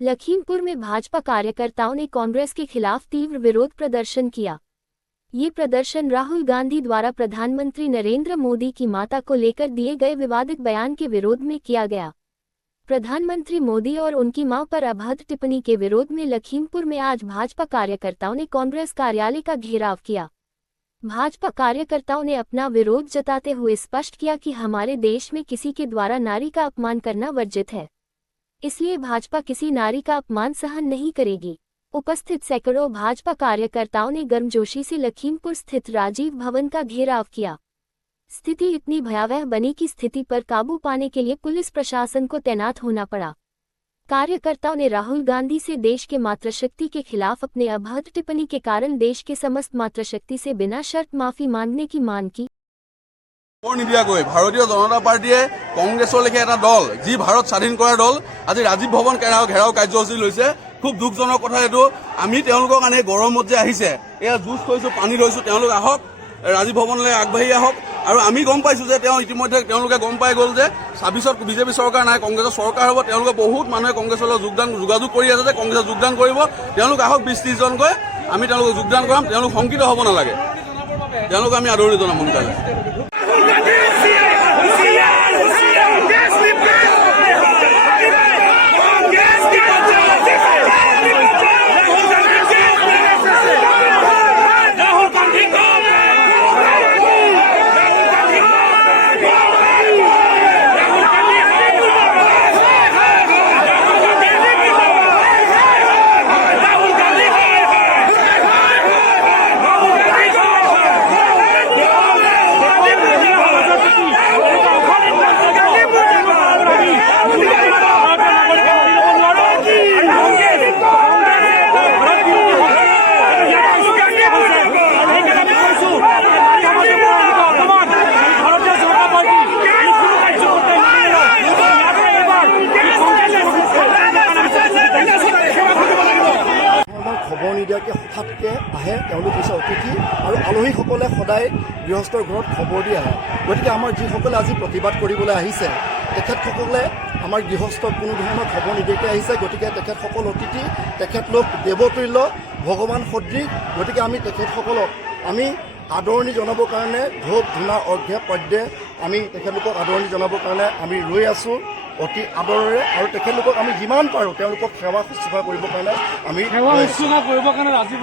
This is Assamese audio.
लखीमपुर में भाजपा कार्यकर्ताओं ने कांग्रेस के खिलाफ तीव्र विरोध प्रदर्शन किया। ये प्रदर्शन राहुल गांधी द्वारा प्रधानमंत्री नरेंद्र मोदी की माता को लेकर दिए गए विवादित बयान के विरोध में किया गया। प्रधानमंत्री मोदी और उनकी मां पर अभद्र टिप्पणी के विरोध में लखीमपुर में आज भाजपा कार्यकर्ताओं ने कांग्रेस कार्यालय का घेराव किया। भाजपा कार्यकर्ताओं ने अपना विरोध जताते हुए स्पष्ट किया कि हमारे देश में किसी के द्वारा नारी का अपमान करना वर्जित है, इसलिए भाजपा किसी नारी का अपमान सहन नहीं करेगी। उपस्थित सैकड़ों भाजपा कार्यकर्ताओं ने गर्मजोशी से लखीमपुर स्थित राजीव भवन का घेराव किया। स्थिति इतनी भयावह बनी कि स्थिति पर काबू पाने के लिए पुलिस प्रशासन को तैनात होना पड़ा। कार्यकर्ताओं ने राहुल गांधी से देश के मातृशक्ति के खिलाफ अपने अभद्र टिप्पणी के कारण देश के समस्त मातृशक्ति से बिना शर्त माफी मांगने की मांग की। भारतीय जनता पार्टीये कांग्रेसर लेखे एटा दल जी भारत स्वाधीन करा दल आज राजीव भवन घेराव कार्यसूची लैसे। खूब दुखजनक कथा एटो। आमी तेओलोকৰ কাৰণে गरमत जे आहिছে एया जुस थैছো पानी লৈছো तेओलोक आहक राजीव भवनলৈ আগবাঢ়ি आहक। আৰু আমি গম পাইছো যে তেওঁ ইতিমধ্যে তেওঁলোকে গম পাই গল যে ২৬ত বিজেপি চৰকাৰ নাই, কংগ্ৰেছৰ চৰকাৰ হ'ব। তেওঁলোকে বহুত মানুহে কংগ্ৰেছৰ যোগাযোগ কৰি আছে যে কংগ্ৰেছত যোগদান কৰিব। তেওঁলোক আহক ২০-৩০ জনকৈ আমি তেওঁলোকক যোগদান কৰাম। তেওঁলোক শংকিত হ'ব নালাগে, তেওঁলোক আমি আদৰণি জনাম সোনকালে। খবৰ নিদিয়াকৈ হঠাৎকৈ আহে। তেওঁলোক হৈছে অতিথি আৰু আলহীসকলে সদায় গৃহস্থৰ ঘৰত খবৰ দি আহে। গতিকে আমাৰ যিসকলে আজি প্ৰতিবাদ কৰিবলৈ আহিছে তেখেতসকলে আমাৰ গৃহস্থক কোনো ধৰণৰ খবৰ নিদিয়াকৈ আহিছে। গতিকে তেখেতসকল অতিথি, তেখেতলোক দেৱতুল্য, ভগৱান সদৃশ। গতিকে আমি তেখেতসকলক আমি আদৰণি জনাবৰ কাৰণে ধূপ ধূনা অৰ্ঘ্য পদ্যে আমি তেখেতলোকক আদৰণি জনাবৰ কাৰণে আমি ৰৈ আছোঁ অতি আদৰেৰে। আৰু তেখেতলোকক আমি যিমান পাৰোঁ তেওঁলোকক সেৱা শুশ্ৰূষা কৰিবৰ কাৰণে আমি সেৱা শুশ্ৰূষা কৰিবৰ কাৰণে ৰাজীৱ